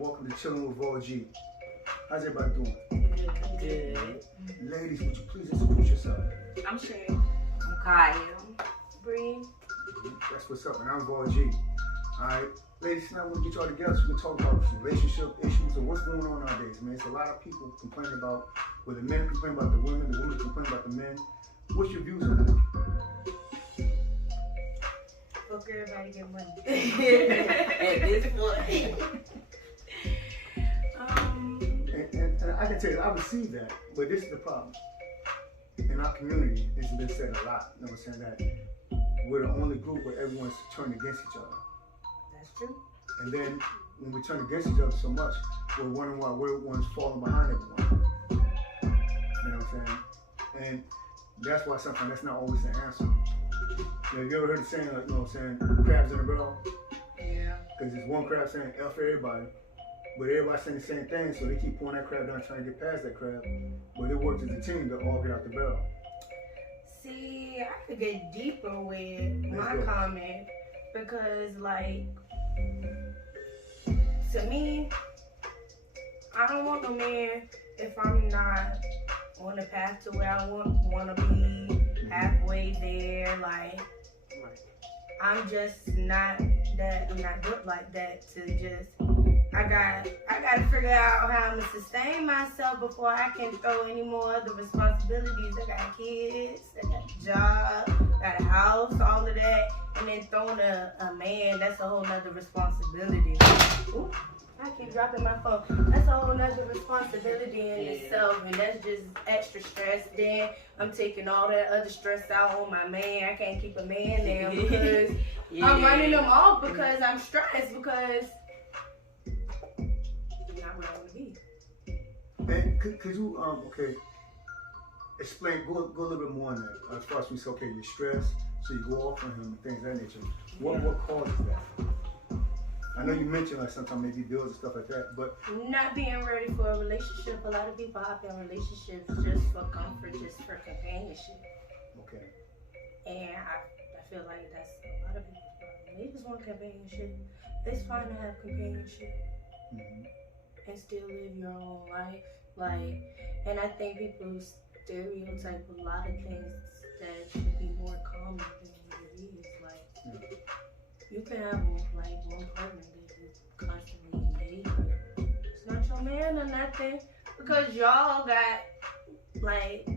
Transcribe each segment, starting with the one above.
Welcome to Chilling with Raw G. How's everybody doing? Good. Ladies, would you please introduce yourself? I'm Shay. I'm Kyle. Bree. That's what's up, and I'm Raw G. Alright, ladies, tonight I want to get y'all together so we can talk about some relationship issues and what's going on nowadays. I mean, it's a lot of people complaining about, well, the men complain about the women complain about the men. What's your views on that? Fuck everybody get money. At this point. And I can tell you, I received that, but this is the problem. In our community, it's been said a lot, you know what I'm saying, that we're the only group where everyone's turned against each other. That's true. And then when we turn against each other so much, we're wondering why we're the ones falling behind everyone. You know what I'm saying? And that's why sometimes that's not always the answer. You know, you ever heard the saying, like, you know what I'm saying, crabs in a barrel? Yeah. Because there's one crab saying F everybody, but everybody's saying the same thing, so they keep pulling that crab down, trying to get past that crab. But it works as a team to all get out the barrel. See, I could get deeper with my comment because, like, to me, I don't want no man if I'm not on the path to where I want to be halfway there. Like, I'm just not that. I'm not good like that to just. I got to figure out how I'm gonna sustain myself before I can throw any more other responsibilities. I got kids, I got a job, got a house, all of that, and then throwing a man, that's a whole nother responsibility. Ooh, I keep dropping my phone. That's a whole nother responsibility in itself, and that's just extra stress. Then I'm taking all that other stress out on my man. I can't keep a man there because I'm running them off because I'm stressed because not where I want to be. And could you, okay, explain, go a little bit more on that. As far as we say, okay, you're stressed, so you go off on him and things of that nature. What causes that? I know you mentioned like sometimes maybe bills and stuff like that, but Not being ready for a relationship. A lot of people hop in relationships just for comfort, just for companionship. okay. And I feel like that's a lot of people's problem. They just want companionship. It's fine to have companionship Mm-hmm. and still live your own life. Like, and I think people stereotype a lot of things that should be more common than what it is. Like, you can have one partner that you constantly engage with. It's not your man or nothing because y'all got like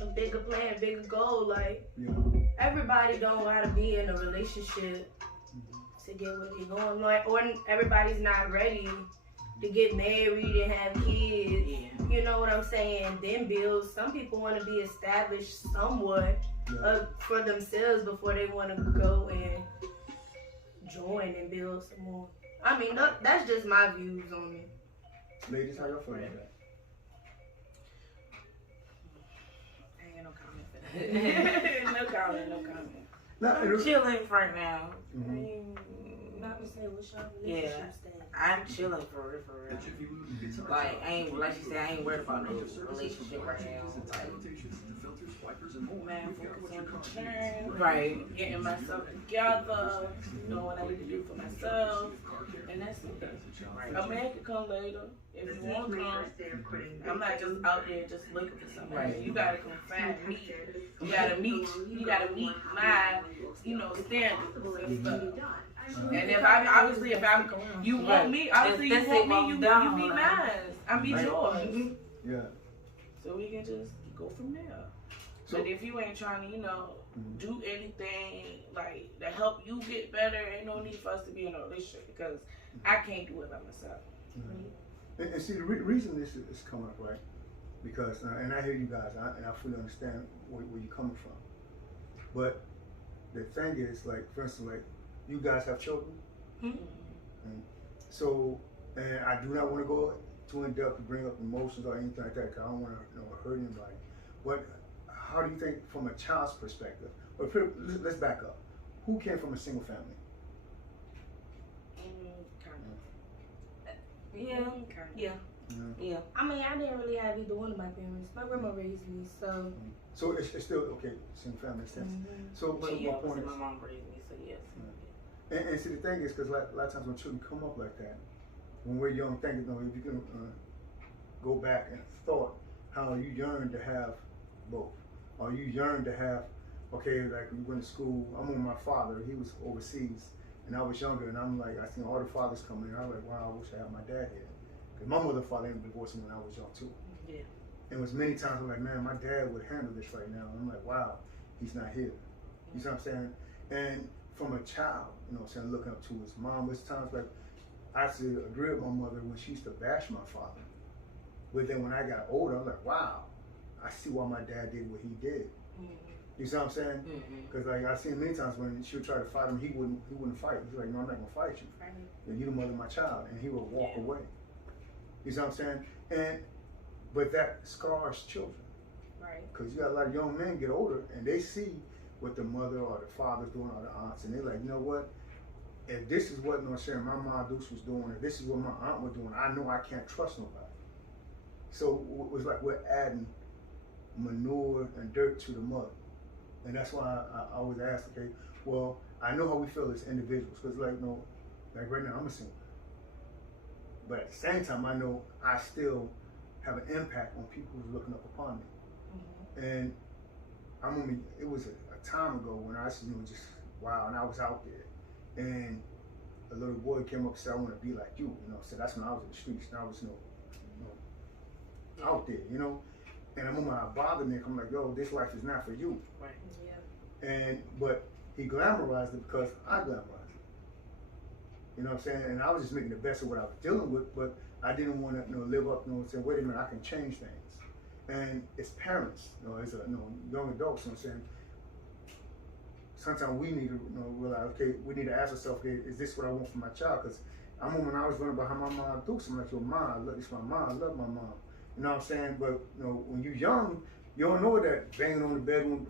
a bigger plan, bigger goal. Like, everybody don't gotta be in a relationship to get what they going. Like, or everybody's not ready to get married and have kids. You know what I'm saying? Then build. Some people want to be established somewhat for themselves before they want to go and join and build some more. I mean, that's just my views on it. Ladies, how y'all feel about that? I ain't got no comment. no comment. I'm chilling right now. Mm-hmm. I mean, not to say what's your relationship status. I'm chilling for real. Like, like she said, I ain't worried about no relationship right now. Man, focus on maturing, Right. getting myself together, knowing what I need to do for myself, and that's it. A man can come later if you want to come. I'm not just out there just looking for somebody. Right. You gotta come find me. You gotta meet my, standards and stuff. And if you want me, obviously you want me, you meet mine. I meet yours. Yeah. So we can just go from there. So, But if you ain't trying to, do anything like to help you get better, ain't no need for us to be in a relationship because I can't do it by myself. and see, the reason this is coming up, right? Because, and I hear you guys, and I fully understand where you're coming from. But the thing is, like, for instance, like, you guys have children. And so, and I do not want to go too in depth to bring up emotions or anything like that, because I don't want to hurt anybody. But how do you think, from a child's perspective? But let's back up. Who came from a single family? Yeah. I mean, I didn't really have either one of my parents. My grandma raised me, so. So it's still okay. Single family sense. So, but my point is, my mom raised me, so yes. And see, the thing is, because a lot of times when children come up like that, when we're young, think, you know, if you can go back and thought how you yearn to have both, or you yearn to have, okay, like we went to school. I'm with my father. He was overseas, and I was younger, and I'm like, I seen all the fathers coming in. I was like, wow, I wish I had my dad here, because my mother and father ended up divorcing when I was young too. Yeah. And it was many times I'm like, man, my dad would handle this right now. And I'm like, wow, he's not here. You see what I'm saying? And from a child, you know what I'm saying, looking up to his mom, there's times like I used to agree with my mother when she used to bash my father. But then when I got older, I'm like, wow, I see why my dad did what he did. You see what I'm saying? Because like I seen many times when she would try to fight him, he wouldn't fight. He's like, no, I'm not gonna fight you. Right. You're the mother of my child, and he would walk away. You see what I'm saying? But that scars children. Right. Because you got a lot of young men get older and they see what the mother or the father's doing or the aunts, and they're like, you know what? If this is what, you know what I'm saying, my mom Deuce was doing, or this is what my aunt was doing, I know I can't trust nobody. So it was like we're adding manure and dirt to the mud. And that's why I always ask, okay, well, I know how we feel as individuals, because like, you know, like right now I'm a single. But at the same time, I know I still have an impact on people who's looking up upon me. And I remember it was a time ago when I was, you know, just wow, and I was out there, and a little boy came up and said, I want to be like you, you know. So that's when I was in the streets, and I was, you know, out there, you know. And I remember I bothered me. I'm like, yo, this life is not for you. Right. Yeah. But he glamorized it because I glamorized it. You know what I'm saying? And I was just making the best of what I was dealing with, but I didn't want to, you know, live up, you know, and say, wait a minute, I can change things. And as parents, you know, as a, you know, young adults, you know what I'm saying, sometimes we need to, you know, realize, okay, we need to ask ourselves, okay, is this what I want for my child? Because I remember when I was learning about how my mom do something, like, your mom, I love this, my mom, I love my mom. You know what I'm saying? But, you know, when you're young, you don't know what that banging on the bedroom,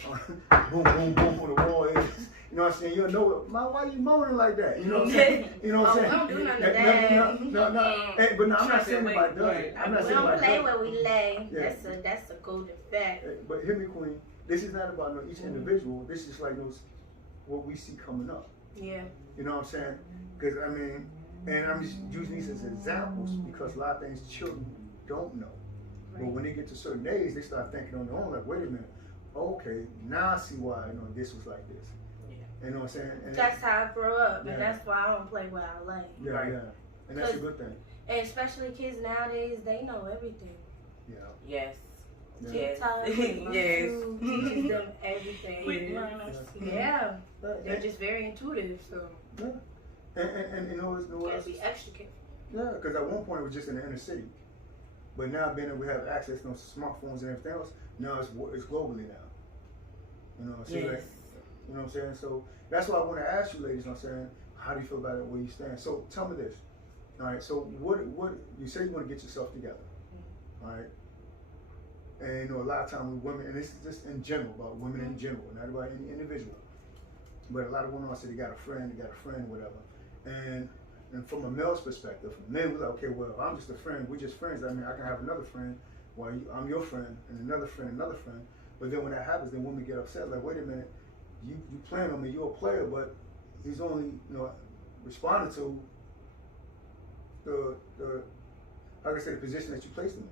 boom, boom, boom on the wall is. You know what I'm saying? You don't know it. Mom, why you moaning like that? You know what I'm saying? You know what I'm saying? We don't do nothing to that. No. But no, I'm not saying anybody does it. I'm not We saying don't anybody play does where we lay. Yeah. That's a golden fact. But hear me, Queen. This is not about, you know, each individual. This is like those what we see coming up. Yeah. You know what I'm saying? Because I mean, and I'm just using these as examples because a lot of things children don't know. But when they get to certain age, they start thinking on their own, like, wait a minute, okay, now I see why, you know, this was like this. Yeah. You know what I'm saying? And that's how I grew up, and that's why I don't play where I lay. Yeah, right. And that's a good thing. And especially kids nowadays, they know everything. Yeah. Yes. Yes. Yes. Teaches them everything. Quick learners. Yeah. They're just very intuitive, so. Yeah. And you know, it's no gotta be extra careful. Yeah, because at one point it was just in the inner city. But now being that we have access to smartphones and everything else, now it's globally now. You know what I'm saying? Yes. Like, you know what I'm saying? So that's why I want to ask you ladies, you know what I'm saying, how do you feel about it, where you stand? So tell me this. All right, so what you say you want to get yourself together. All right. And you know, a lot of times with women, and this is just in general, about women in general, not about any individual. But a lot of women say they got a friend, whatever. And from a male's perspective, men we're like, okay, well, I'm just a friend, we're just friends. I mean, I can have another friend while I'm your friend, and another friend. But then when that happens, then women get upset, like, wait a minute, you playing on me, you're a player, but he's only, you know, responding to the how can I say, the position that you placed him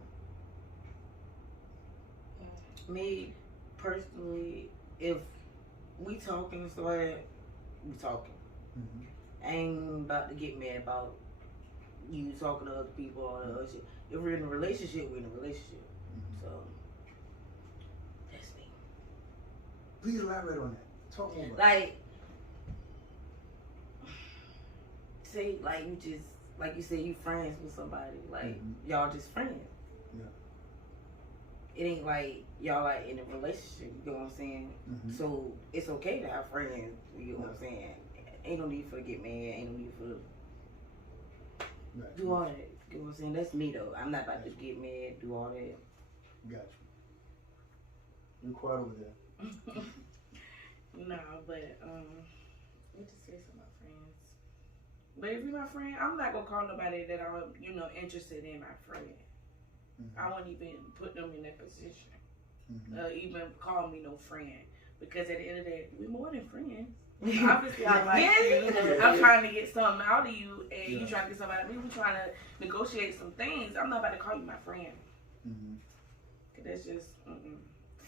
in. Me, personally, if we talking, so we talking. Mm-hmm. I ain't about to get mad about you talking to other people or other shit. If we're in a relationship, we're in a relationship. Mm-hmm. So that's me. Please elaborate on that. Talk more about like, say, like you just, like you said, you friends with somebody. Like, y'all just friends. Yeah. It ain't like y'all like in a relationship, you know what I'm saying? Mm-hmm. So it's okay to have friends, you know what I'm saying? Ain't no need for to get mad, ain't no need for to do all that. You know what I'm saying? That's me though. I'm not about to get mad, do all that. Gotcha. You quiet over there. No, but what to say to my friends? But if you're my friend, I'm not gonna call nobody that I'm, you know, interested in my friend. Mm-hmm. I won't even put them in that position. Mm-hmm. Even call me no friend, because at the end of the day, we're more than friends. Obviously, I like you. I'm trying to get something out of you, and you trying to get something out of me. We're trying to negotiate some things. I'm not about to call you my friend. Cause that's just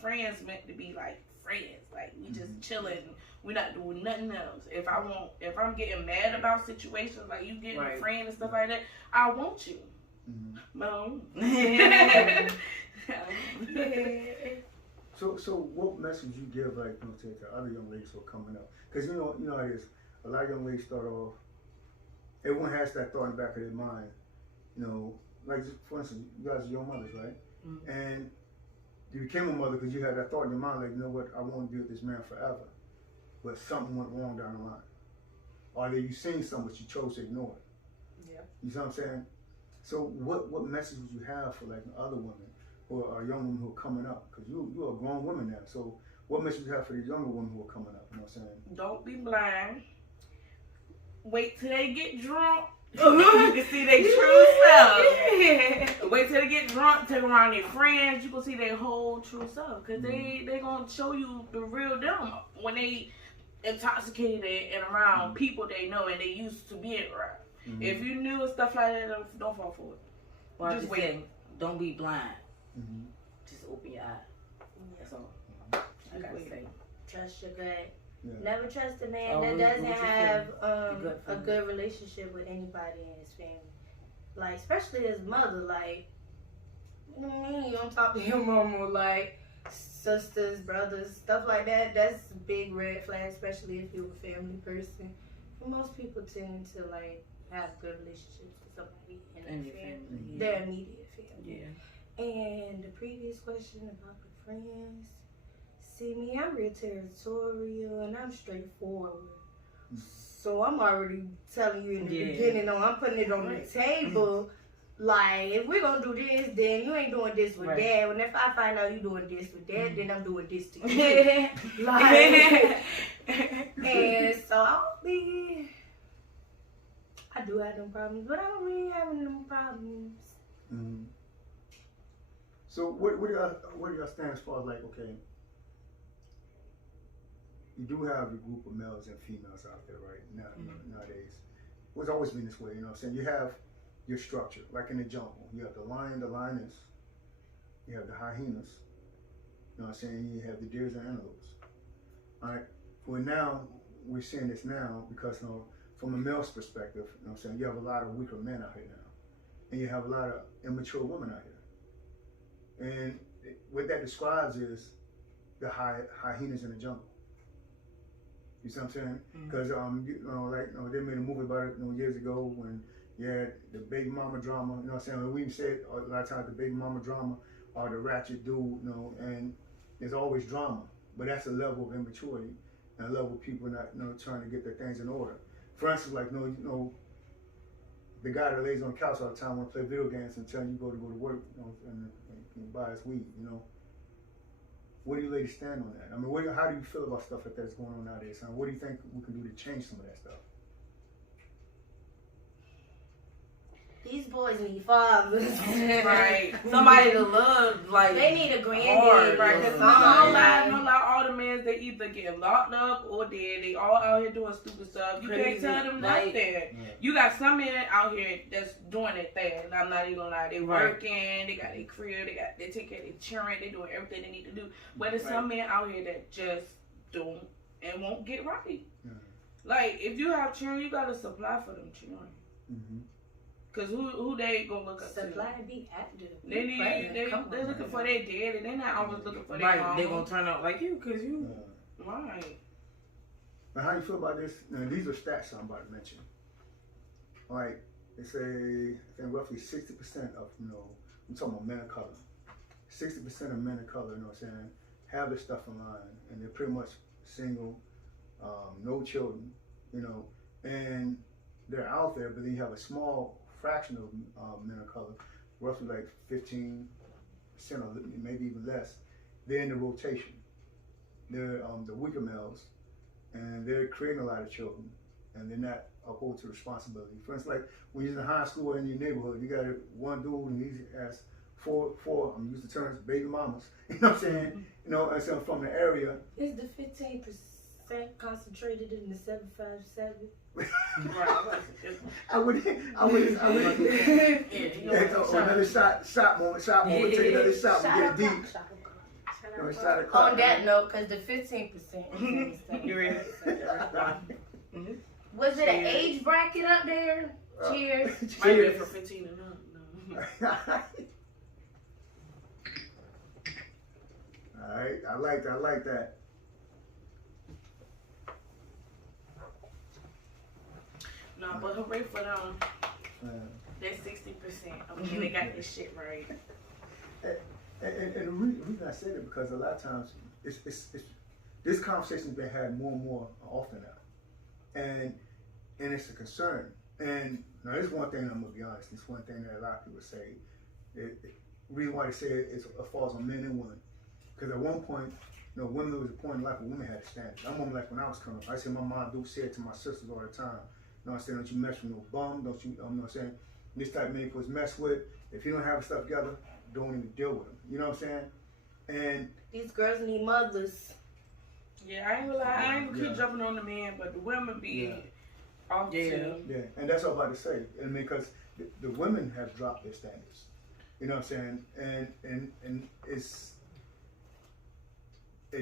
friends meant to be like friends. Like we just chilling. We're not doing nothing else. If I'm getting mad about situations like you getting a friend and stuff like that, I want you. No. So what message you give like to other young ladies who are coming up? Because you know how it is. A lot of young ladies start off. Everyone has that thought in the back of their mind. You know, like just, for instance, you guys are young mothers, right? And you became a mother because you had that thought in your mind, like, you know what, I want to be with this man forever. But something went wrong down the line. Or that you seen something but you chose to ignore it. Yep. You see what I'm saying? So what message would you have for like other women or young women who are coming up? Because you're a grown woman now. So what message you have for these younger women who are coming up? You know what I'm saying? Don't be blind. Wait till they get drunk. You can see their true self. Wait till they get drunk, take around their friends. You can see their whole true self. Because they going to show you the real them when they intoxicated and around people they know and they used to be around. If you knew stuff like that, don't fall for it. Well, just wait. Say, don't be blind. Just open your eye. That's all. I gotta say. Trust your gut. Yeah. Never trust a man that doesn't have a good relationship with anybody in his family. Like, especially his mother. Like, you don't talk to your mama like sisters, brothers, stuff like that. That's a big red flag, especially if you're a family person. Most people tend to like have good relationships with somebody in their family, their immediate family. Yeah. And the previous question about the friends. See me, I'm real territorial and I'm straightforward. So I'm already telling you in the beginning, I'm putting it on the table. Like, if we're gonna do this, then you ain't doing this with that. And if I find out you doing this with that, then I'm doing this to you. Like, and so I do have them problems, but I don't really have them problems. So what do y'all stand as far as like, okay, you do have your group of males and females out there, right? Nowadays. It's always been this way, you know what I'm saying? You have your structure, like in the jungle. You have the lion, the lioness. You have the hyenas. You know what I'm saying? You have the deers and antelopes. All right? Well, now, we're seeing this now because, you know, from a male's perspective, you know what I'm saying? You have a lot of weaker men out here now. And you have a lot of immature women out here. And what that describes is the hyenas in the jungle. You see what I'm saying? Because they made a movie about it years ago when you had the baby mama drama. You know what I'm saying? We said a lot of times the baby mama drama or the ratchet dude. You know, and there's always drama, but that's a level of immaturity and a level of people not trying to get their things in order. For instance, like the guy that lays on the couch all the time want to play video games until you go to work, and buy his weed. You know. Where do you ladies stand on that? I mean, how do you feel about stuff like that's going on nowadays? What do you think we can do to change some of that stuff? These boys need fathers. Right. Somebody to love, like. They need a granddad. Right. Cause no lie, all the men, they either get locked up or dead. They all out here doing stupid stuff. You can't tell them nothing. You got some men out here that's doing their thing. And I'm not even gonna lie. They working, they got their career, they take care of their children, they doing everything they need to do. But there's some men out here that just don't and won't get right. Like, if you have children, you gotta supply for them children. Cause who they gonna look up to? Supply to be active. They're looking for their dad, and they're not always looking for their mom. They're gonna turn out like you, cause you. Right. Now, how you feel about this? Now, these are stats I'm about to mention. Like, they say, I think roughly 60% of, I'm talking about men of color. 60% of men of color, you know what I'm saying, have their stuff in line, and they're pretty much single, no children, and they're out there, but then you have a small fraction of men of color, roughly like 15% or maybe even less. They're in the rotation. They're the weaker males, and they're creating a lot of children, and they're not uphold to responsibility. For instance, like when you're in high school or in your neighborhood, you got one dude and he has four, I'm using the terms baby mamas, you know what I'm saying? And so from the area. It's the 15% concentrated in the 757. I would. Another shot moment. Take another shot. We get deep. On that note, because the 15%. You ready? Was it an age bracket up there? Cheers. Might be for 15 and up. No. All right, I like that. No, but hooray for them. They're 60%. I mean, they got this shit right. And the reason I say that because a lot of times it's this conversation's been had more and more often now, and it's a concern. And now this one thing I'm gonna be honest. This one thing that a lot of people say. The reason why they say it falls on men and women, because at one point, women, there was a point in life where women had standards. I remember like when I was coming up, I said my mom say it to my sisters all the time. You know what I'm saying? Don't you mess with no bum? Don't you? You know what I'm saying? This type of man was mess with. If you don't have stuff together, don't even deal with them. You know what I'm saying? And these girls need mothers. Yeah, I ain't gonna lie. I ain't gonna keep jumping on the man, but the women be off too. Yeah, and that's all I'm about to say. I mean, because the women have dropped their standards. You know what I'm saying? And it's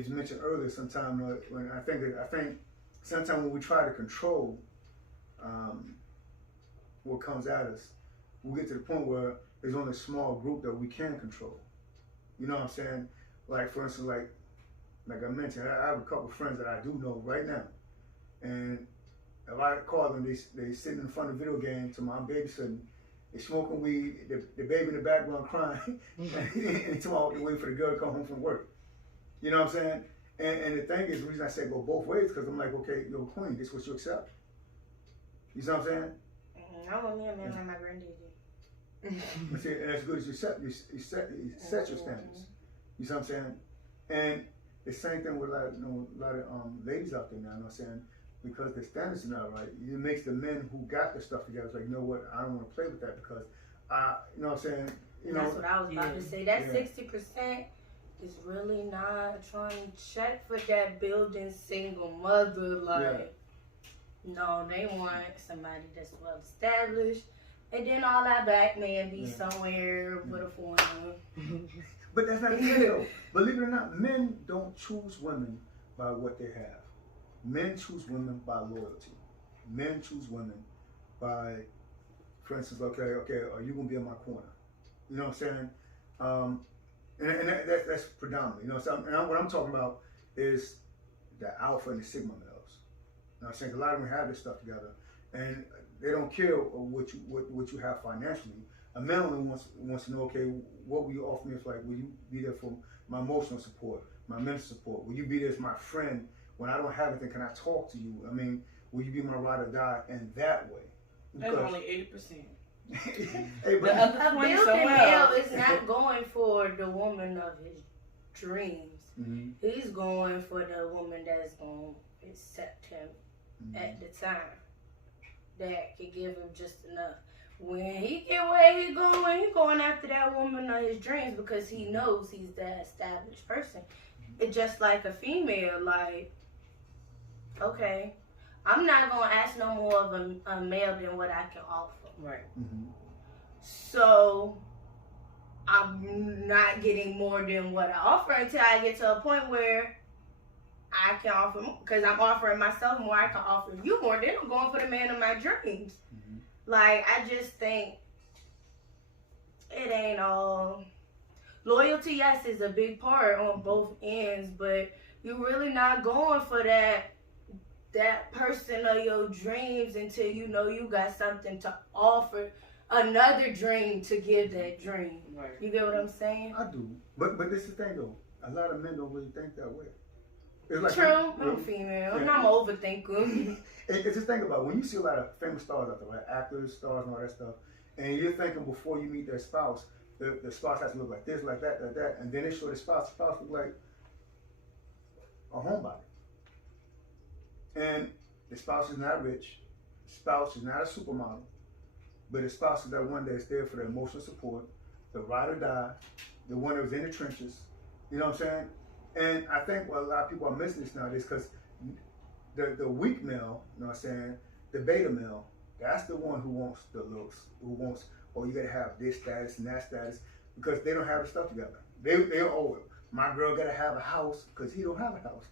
mentioned earlier. Sometime when I think sometimes when we try to control what comes at us, we get to the point where there's only a small group that we can control. You know what I'm saying? Like for instance, like I mentioned, I have a couple of friends that I do know right now, and if I call them, they sitting in front of the video game to my babysitting. They smoking weed, the baby in the background crying, and tomorrow they wait for the girl to come home from work. You know what I'm saying? And the thing is, the reason I say go both ways, because I'm like, okay, yo, queen, this is what you accept. You see what I'm saying? I want me a man like my granddaddy. See, and as good as you set your standards. You see what I'm saying? And the same thing with a lot of ladies out there now. You know what I'm saying? Because the standards are not right, it makes the men who got their stuff together like, you know what, I don't want to play with that because you know what I'm saying? That's what I was about to say. That 60% is really not trying to check for that building single mother. Like, no, they want somebody that's well established, and then all that black man be somewhere with a foreigner. But that's not the case though. Believe it or not, men don't choose women by what they have. Men choose women by loyalty. Men choose women by, for instance, okay, are you gonna be in my corner? You know what I'm saying? And that's predominant. You know, so what I'm talking about is the alpha and the sigma males. You know what I'm saying? A lot of them have this stuff together, and they don't care what you have financially. A man only wants to know, okay, what will you offer me? It's like, will you be there for my emotional support, my mental support? Will you be there as my friend? When I don't have anything, can I talk to you? I mean, will you be my ride or die in that way? That's only 80%. Hey, but a building male is not going for the woman of his dreams. Mm-hmm. He's going for the woman that's going to accept him at the time. That could give him just enough. When he get where he going after that woman of his dreams because he knows he's that established person. It's just like a female, like, okay, I'm not going to ask no more of a male than what I can offer. Right. Mm-hmm. So, I'm not getting more than what I offer until I get to a point where I can offer more. Because I'm offering myself more, I can offer you more. Then I'm going for the man of my dreams. Mm-hmm. Like, I just think it ain't all... Loyalty, yes, is a big part on both ends, but you're really not going for that person of your dreams until you know you got something to offer, another dream to give that dream. Right. You get what I'm saying? I do, but this is the thing though. A lot of men don't really think that way. It's like true. I'm female. I'm not an overthinker. It's just think about it. When you see a lot of famous stars out there, right? Actors, stars, and all that stuff, and you're thinking before you meet their spouse. The spouse has to look like this, like that, and then they show the spouse look like a homebody. And the spouse is not rich, the spouse is not a supermodel, but the spouse is that one that's there for the emotional support, the ride or die, the one that was in the trenches, you know what I'm saying? And I think what a lot of people are missing this nowadays because the weak male, you know what I'm saying, the beta male, that's the one who wants the looks, who wants, oh, you gotta have this status and that status, because they don't have the stuff together. They oh, my girl gotta have a house, because he don't have a house.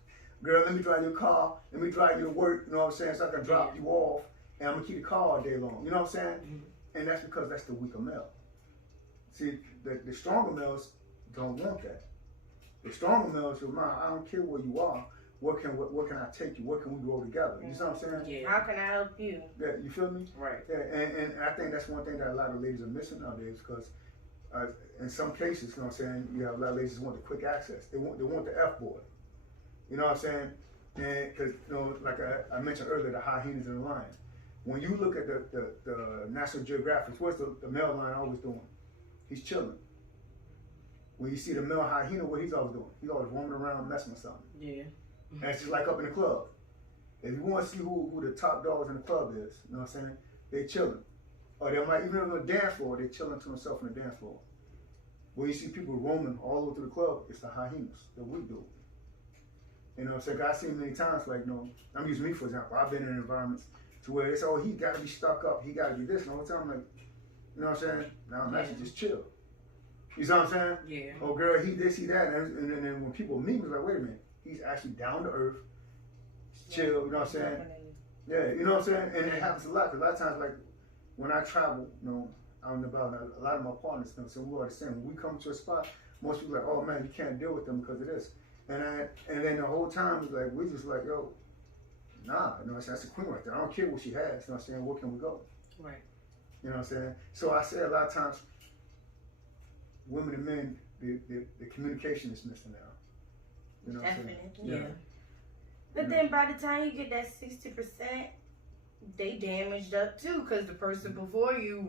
Girl, let me drive your car, let me drive you to work, you know what I'm saying, so I can drop you off, and I'm gonna keep the car all day long, you know what I'm saying? Mm-hmm. And that's because that's the weaker male. See, the stronger males don't want that. The stronger males say, "Man, I don't care where you are. What can I take you? What can we grow together?" You see what I'm saying? Yeah. How can I help you? Yeah, you feel me? Right. Yeah, and I think that's one thing that a lot of ladies are missing nowadays, because in some cases, you know what I'm saying, you have a lot of ladies who want the quick access. They want the F boy. You know what I'm saying? And because, you know, like I mentioned earlier, the hyenas and the lion. When you look at the National Geographic, what's the male lion always doing? He's chilling. When you see the male hyena, what he's always doing? He's always roaming around messing with something. Yeah. And it's just like up in the club. If you want to see who the top dogs in the club is, you know what I'm saying? They chilling. Or they might, even on the dance floor, they chilling to themselves on the dance floor. Where you see people roaming all over the club, it's the hyenas, the weak dude. You know what I'm saying? I've seen many times, like, you know, I'm using me for example. I've been in environments to where they say, oh, he got to be stuck up, he got to be this, and all the time I'm like, you know what I'm saying? Now I'm actually just chill. You see what I'm saying? Yeah. Oh, girl, he this, he that. And then when people meet me, it's like, wait a minute. He's actually down to earth, chill, you know what I'm saying? Yeah, you know what I'm saying? And it happens a lot, because a lot of times, like, when I travel, you know, out and about, a lot of my partners, you know, so we're all the same. When we come to a spot, most people are like, oh, man, you can't deal with them because of this. And then the whole time, it's like, we just like, yo, nah, you know what I'm saying? That's the queen right there. I don't care what she has, you know what I'm saying? Where can we go? Right. You know what I'm saying? So I say a lot of times, women and men, the communication is missing now. You know what I'm saying? Definitely. Yeah. But then by the time you get that 60%, they damaged up too, because the person before you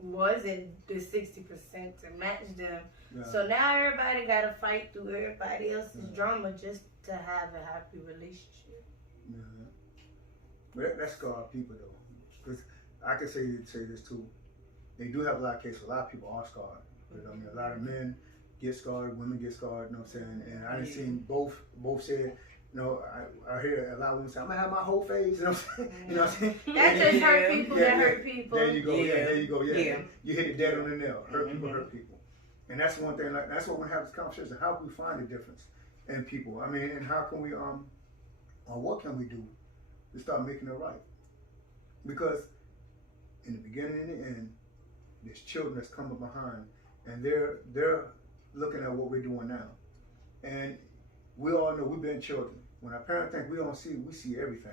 wasn't the 60% to match them. Yeah. So now everybody got to fight through everybody else's drama just to have a happy relationship. Yeah. But that scarred people though, because I can say this too. They do have a lot of cases. A lot of people are scarred. But, I mean, a lot of men get scarred, women get scarred. You know what I'm saying? And I done seen both said. You know, I hear a lot of women say, I'm gonna have my whole face, you know what I'm saying? You know what I'm saying? That just hurt people that hurt people. There you go, there you go, You hit it dead on the nail. Hurt people hurt people. And that's one thing, like, that's what we have this conversation. How can we find the difference in people? I mean, and how can we, what can we do to start making it right? Because in the beginning and the end, there's children that's coming behind, and they're looking at what we're doing now. And we all know we've been children. When our parents think we don't see, we see everything.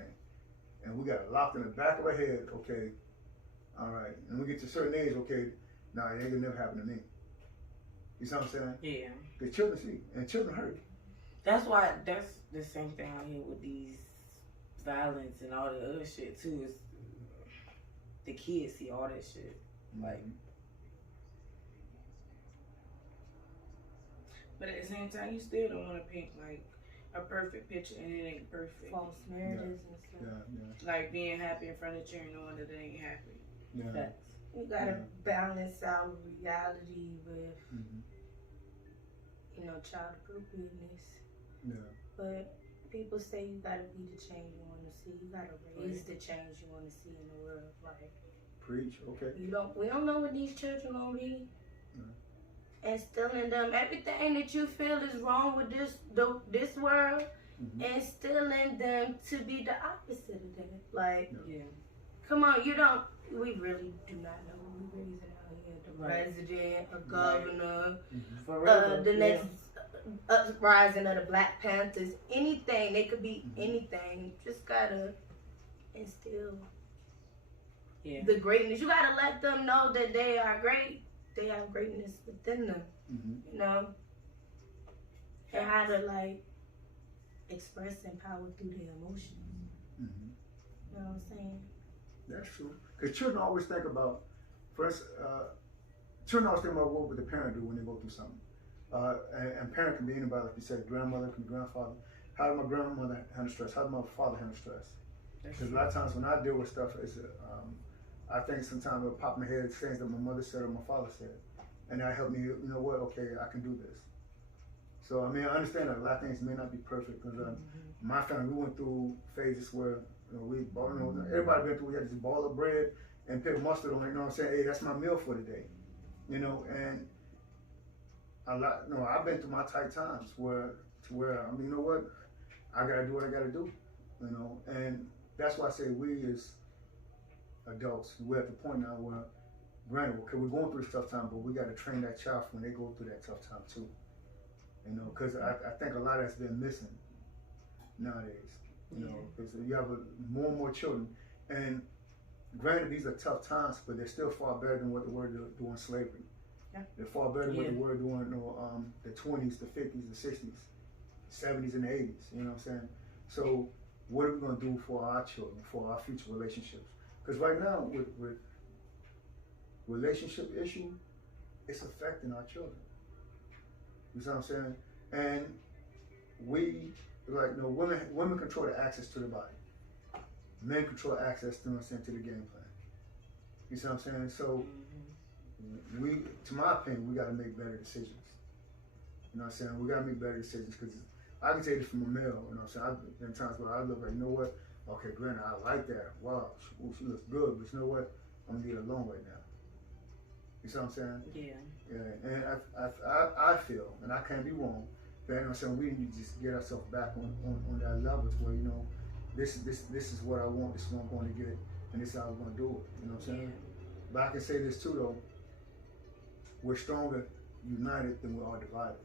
And we got it locked in the back of our head, okay, all right. And we get to a certain age, okay, nah, it ain't gonna never happen to me. You see what I'm saying? Yeah. Because children see, and children hurt. That's why, that's the same thing out here with these violence and all the other shit too, is the kids see all that shit. Like, but at the same time, you still don't want to paint like a perfect picture, and it ain't perfect. False marriages and stuff. Yeah. Like being happy in front of children, knowing that they ain't happy. Yeah. You gotta balance out reality with, you know, child appropriateness. Yeah. But people say you gotta be the change you want to see. You gotta raise the change you want to see in the world. Like, preach. Okay. We don't know what these children gonna be. Instilling them everything that you feel is wrong with this world, instilling them to be the opposite of that. Like, come on, we really do not know who we raising out here. The president, a governor, the next uprising of the Black Panthers, anything. They could be anything. Just gotta instill the greatness. You gotta let them know that they are great. They have greatness within them, you know, and how to like express and power through their emotions. You know what I'm saying? That's true. Because children always think about, children always think about what would the parent do when they go through something. And parent can be anybody, like you said, grandmother, can be grandfather. How did my grandmother handle stress? How did my father handle stress? Because a lot of times when I deal with stuff, it's I think sometimes it'll pop in my head things that my mother said or my father said. And that helped me, you know what, okay, I can do this. So I mean, I understand that a lot of things may not be perfect because my family, we went through phases where we bought, everybody been through. We had this ball of bread and put mustard on it. You know what I'm saying? Hey, that's my meal for today. And a lot. I've been through my tight times where I mean, you know what? I gotta do what I gotta do. And that's why I say we as adults, we're at the point now where, granted, okay, we're going through a tough time, but we got to train that child when they go through that tough time too. Because I think a lot of that's been missing nowadays. Because you have more and more children, and granted, these are tough times, but they're still far better than what they were during slavery. Yeah. They're far better than what they were during the 20s, the 50s, the 60s, 70s, and the 80s. You know what I'm saying? So, what are we going to do for our children, for our future relationships? Because right now, with relationship issue, it's affecting our children. You see what I'm saying? And women control the access to the body. Men control access to the game plan. You see what I'm saying? So, to my opinion, we got to make better decisions. You know what I'm saying? We got to make better decisions because I can take this from a male. You know what I'm saying? I've been times where I look like, you know what? Okay, granted, I like that. Wow, she looks good, but you know what? I'm gonna leave her alone right now. You see what I'm saying? Yeah. And I feel, and I can't be wrong, that you know what I'm saying, we need to just get ourselves back on that level to where, this is what I want, this is what I'm going to get, and this is how I'm going to do it. You know what I'm saying? But I can say this too though, we're stronger united than we are divided.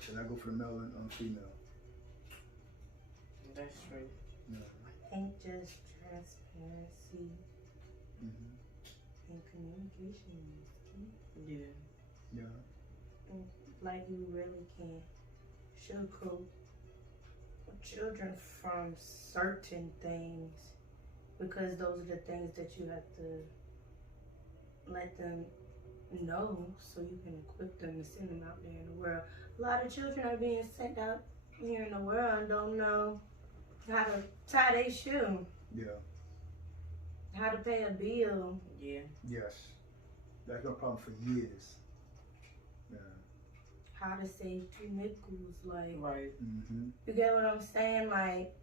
Should I go for the male and female? That's true. Yeah. I think just transparency and communication is key. Yeah. And like you really can't sugarcoat children from certain things because those are the things that you have to let them know so you can equip them and send them out there in the world. A lot of children are being sent out here in the world and don't know how to tie their shoe. Yeah. How to pay a bill. Yeah. Yes. That's no problem for years. Yeah. How to save 2 nickels. Like, Right. you get what I'm saying? Like,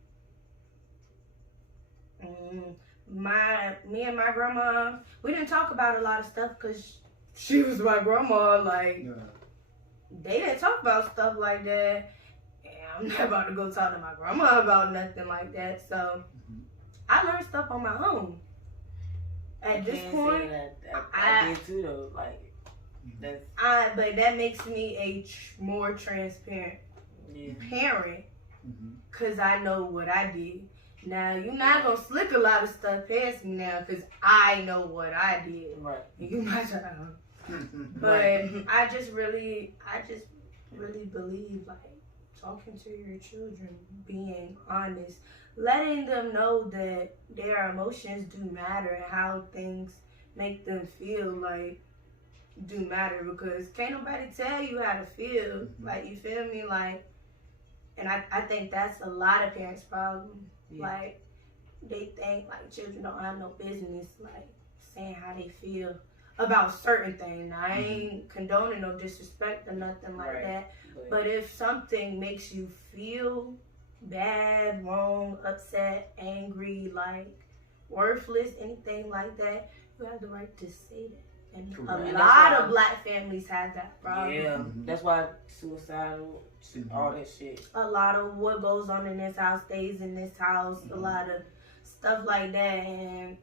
me and my grandma, we didn't talk about a lot of stuff because she was my grandma. Like, they didn't talk about stuff like that. I'm not about to go talk to my grandma about nothing like that. So I learned stuff on my own. At this point, I did too though. Like that's. But that makes me a more transparent parent, cause I know what I did. Now you're not gonna slick a lot of stuff past me now, cause I know what I did. Right. You my child. But I just really believe like talking to your children, being honest, letting them know that their emotions do matter and how things make them feel like do matter, because can't nobody tell you how to feel. Like, you feel me? Like, and I think that's a lot of parents' problem. Like, they think like children don't have no business like saying how they feel about certain things. Now, I ain't condoning no disrespect or nothing like that. But if something makes you feel bad, wrong, upset, angry, like worthless, anything like that, you have the right to say that. And a lot of black families have that problem. Yeah, that's why suicidal, all that shit. A lot of what goes on in this house stays in this house. A lot of stuff like that, and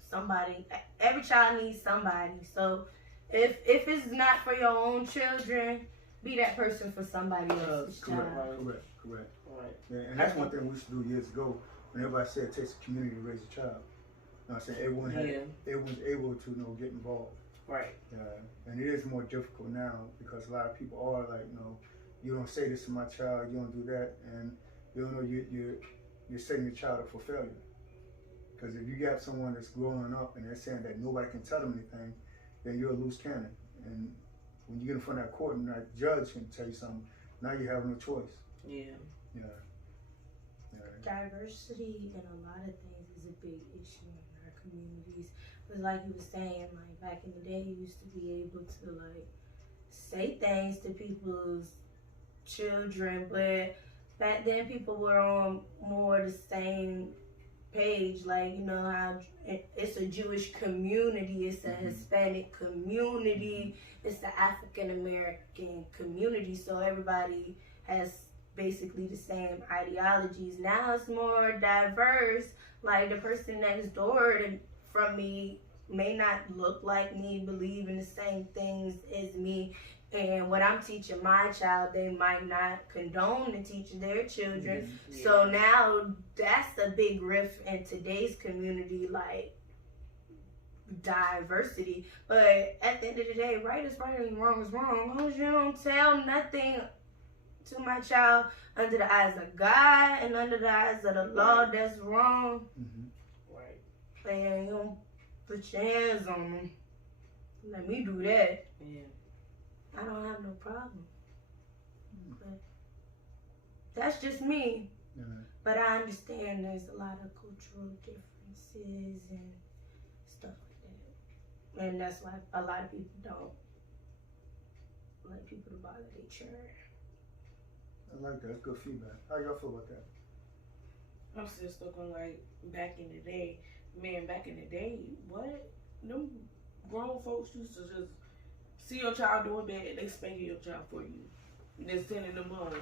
somebody. Every child needs somebody. So if it's not for your own children, be that person for somebody else's child. Correct. Yeah, and that's one thing we used to do years ago. When everybody said it takes a community to raise a child. You know what I'm saying? Everyone's able to get involved. Right. And it is more difficult now because a lot of people are like, you don't say this to my child, you don't do that, and you don't know you're setting your child up for failure. Because if you got someone that's growing up and they're saying that nobody can tell them anything, then you're a loose cannon. And when you get in front of that court and that judge can tell you something, now you have no choice. Yeah. Diversity in a lot of things is a big issue in our communities. But like you were saying, like back in the day, you used to be able to like say things to people's children, but back then people were on more the same page, like, you know how it's a Jewish community, it's a Hispanic community, it's the African American community, so everybody has basically the same ideologies. Now it's more diverse. Like the person next door from me may not look like me, believe in the same things as me, and what I'm teaching my child, they might not condone to teach their children. Yeah. So now that's a big rift in today's community, like diversity. But at the end of the day, right is right and wrong is wrong. As long as you don't tell nothing to my child under the eyes of God and under the eyes of the law, that's wrong. Right. And you don't put your hands on them. Let me do that. Yeah. I don't have no problem. But that's just me. But I understand there's a lot of cultural differences and stuff like that. And that's why a lot of people don't like people to bother their children. I like that. That's good feedback. How y'all feel about that? I'm still stuck on like back in the day. Man, back in the day, what? Them grown folks used to just see your child doing bad, they spanking your child for you. They're sending them home.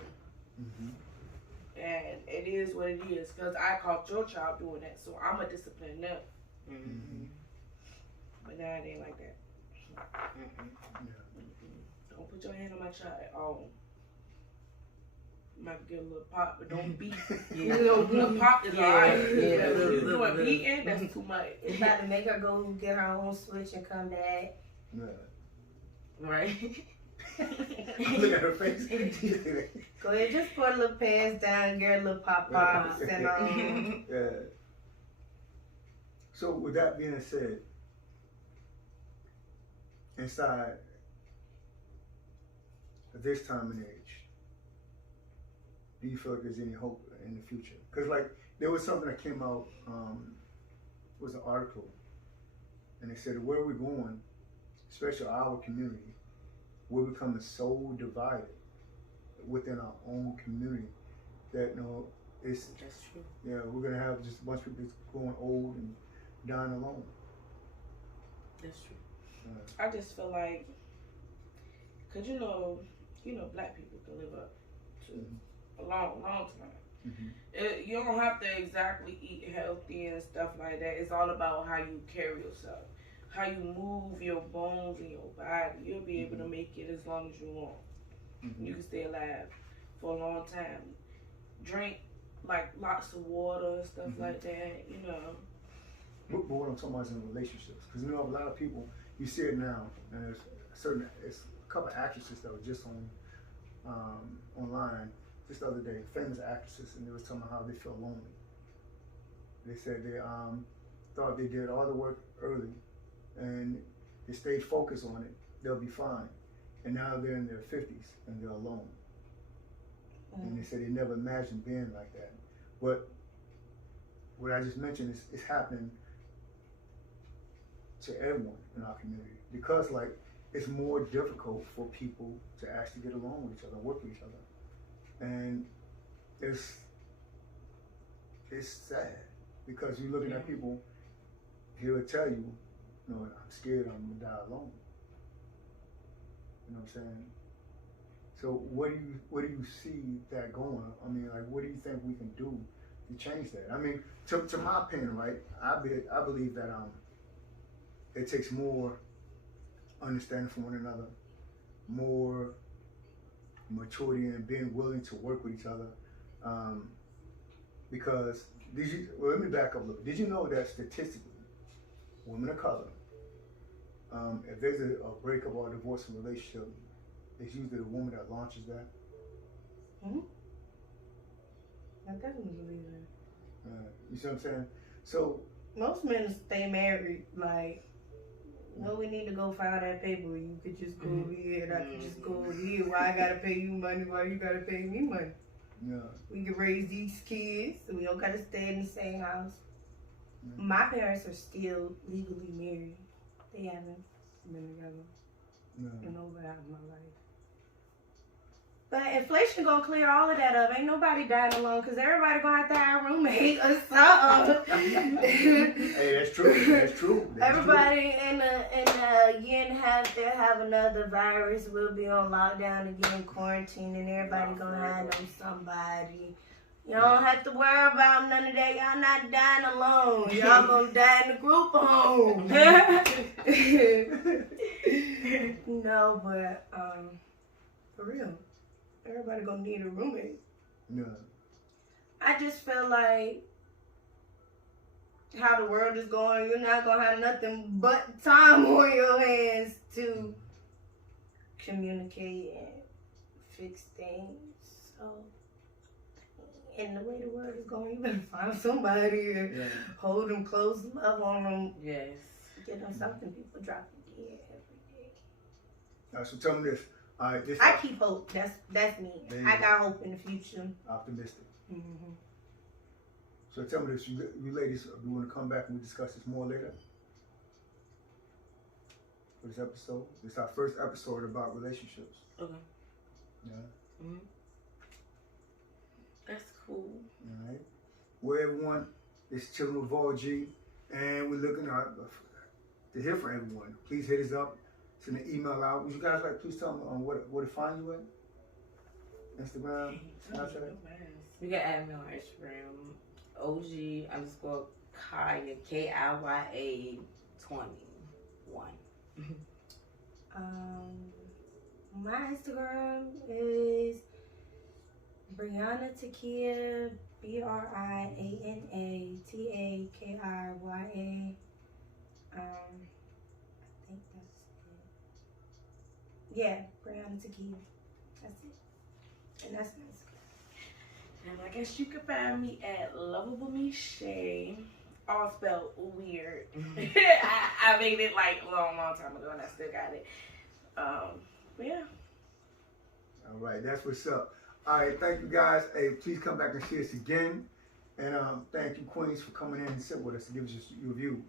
And it is what it is. Because I caught your child doing that, so I'm a discipline them. But now it ain't like that. Don't put your hand on my child at all. Might get a little pop, but don't beat. Yeah. A little pop is alright. Yeah. You doing beating, that's too much. It's about to make her go get her own switch and come back. Yeah. Right. Look at her face. Go ahead, just put a little pants down, get a little pop-pops, and Yeah. So with that being said, inside this time and age, do you feel like there's any hope in the future? Because like there was something that came out, was an article, and they said where we're going, especially our community, we're becoming so divided within our own community that it's That's true. Yeah, we're gonna have just a bunch of people growing old and dying alone. That's true. I just feel like, cause you know, black people can live up to a long time. You don't have to exactly eat healthy and stuff like that. It's all about how you carry yourself, how you move your bones and your body. You'll be able to make it as long as you want. You can stay alive for a long time. Drink like lots of water and stuff like that. But what I'm talking about is in relationships, because a lot of people, you see it now, and there's a couple of actresses that were just on online just the other day, famous actresses, and they were talking about how they feel lonely. They said they thought they did all the work early, and they stayed focused on it, they'll be fine. And now they're in their 50s and they're alone. And they said they never imagined being like that. But what I just mentioned is happening to everyone in our community, because like it's more difficult for people to actually get along with each other, work with each other. And it's sad, because you're looking at people, he will tell you, I'm scared I'm gonna die alone. You know what I'm saying? So where do you see that going? I mean, like, what do you think we can do to change that? I mean, to my opinion, right? I believe that it takes more understanding from one another, more maturity, and being willing to work with each other. Because let me back up a little bit. Did you know that statistically, women of color, if there's a breakup or a divorce in a relationship, it's usually the woman that launches that? I definitely believe that. You see what I'm saying? So most men stay married, like, no, we need to go file that paper. You could just go over here, and I could just go over here. Why I gotta pay you money? Why you gotta pay me money? Yeah. We can raise these kids, so we don't gotta stay in the same house. My parents are still legally married. They haven't been together. No. and over half of my life. But inflation gonna clear all of that up. Ain't nobody dying alone because everybody gonna have to have roommates or something. Hey, that's true. That's true. That's Everybody in a year and a half they'll have another virus. We'll be on lockdown again, quarantine, and everybody gonna have know somebody. You don't have to worry about none of that. Y'all not dying alone. Y'all gonna die in a group home. No, but for real, everybody gonna need a roommate. No. I just feel like how the world is going, you're not gonna have nothing but time on your hands to communicate and fix things. So, and the way the world is going, you better find somebody and hold them close, love on them. Yes. Get them something. People drop it every day. All right, so tell me this. All right, this I keep hope. That's me. There you I go. got hope in the future. optimistic. Mm-hmm. So tell me this, you ladies, do you want to come back and we discuss this more later? For this episode? This is our first episode about relationships. Okay. Yeah. Mm-hmm. That's cool. All right. Well, everyone, it's Chilling with Vol G, and we're looking to hear from everyone. Please hit us up. Send an email out. Would you guys like please tell them where to find you at? Instagram, Snapchat. You can add me on Instagram, OG_Kaya KIYA 21. My Instagram is Brianna Takia, BrianaTakiya. I think that's it. Yeah, Brianna Takia. That's it. And that's my Instagram. And I guess you can find me at Lovable Miche, all spelled weird. I made it like a long time ago and I still got it. But yeah. All right, that's what's up. All right, thank you guys. Hey, please come back and see us again. And thank you, Queens, for coming in and sit with us and give us your views.